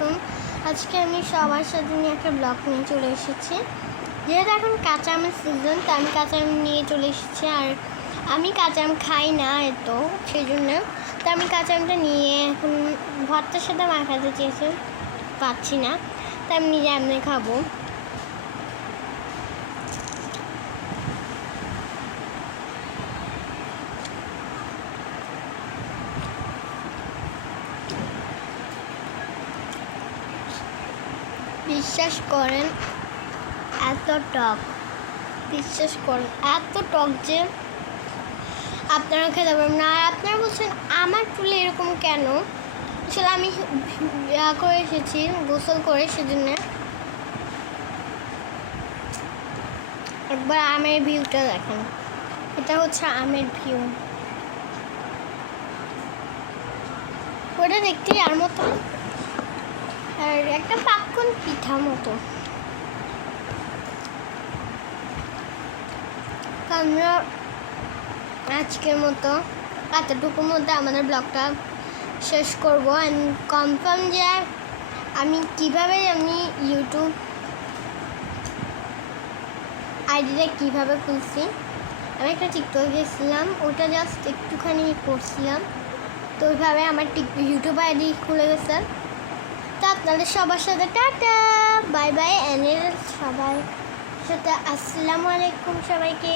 আলাইকুম। আজকে আমি সবার সাথে নিয়ে একটা ব্লগ নিয়ে চলে এসেছি। যেহেতু এখন কাঁচা আমের সিজন, তো আমি কাঁচা আম নিয়ে চলে এসেছি। আর আমি কাঁচা আম খাই না এত, সেই জন্য তো আমি কাঁচা আমটা নিয়ে এখন ভর্তার সাথে মাখাতে চেয়েছি, পাচ্ছি না, তো আমি নিজে এমনি খাবো। বিশ্বাস করেন এত টক, বিশ্বাস করেন এত টক যে আপনারা খেতে পারবেন না। আর আপনারা বলছেন আমার চুলে এরকম কেন? আসলে আমি করে এসেছি গোসল করে, সেজন্য। একবার আমের ভিউটা দেখেন, এটা হচ্ছে আমের ভিউ। ওটা দেখতে আর মতো, আর একটা পাক্কন পিঠা মতো। আমরা আজকের মতো এতটুকুর মধ্যে আমাদের ব্লগটা শেষ করব। অ্যান্ড কনফার্ম যে আমি ইউটিউব আইডিটা কীভাবে খুলছি, আমি একটা টিকটক গেছিলাম, ওটা জাস্ট একটুখানি করছিলাম, তো ওইভাবে আমার ইউটিউব আইডি খুলে গেছে। তো আপনাদের সবার সাথে টাটা বাই বাই, অ্যান্ড সবার সাথে আসসালামু আলাইকুম সবাইকে।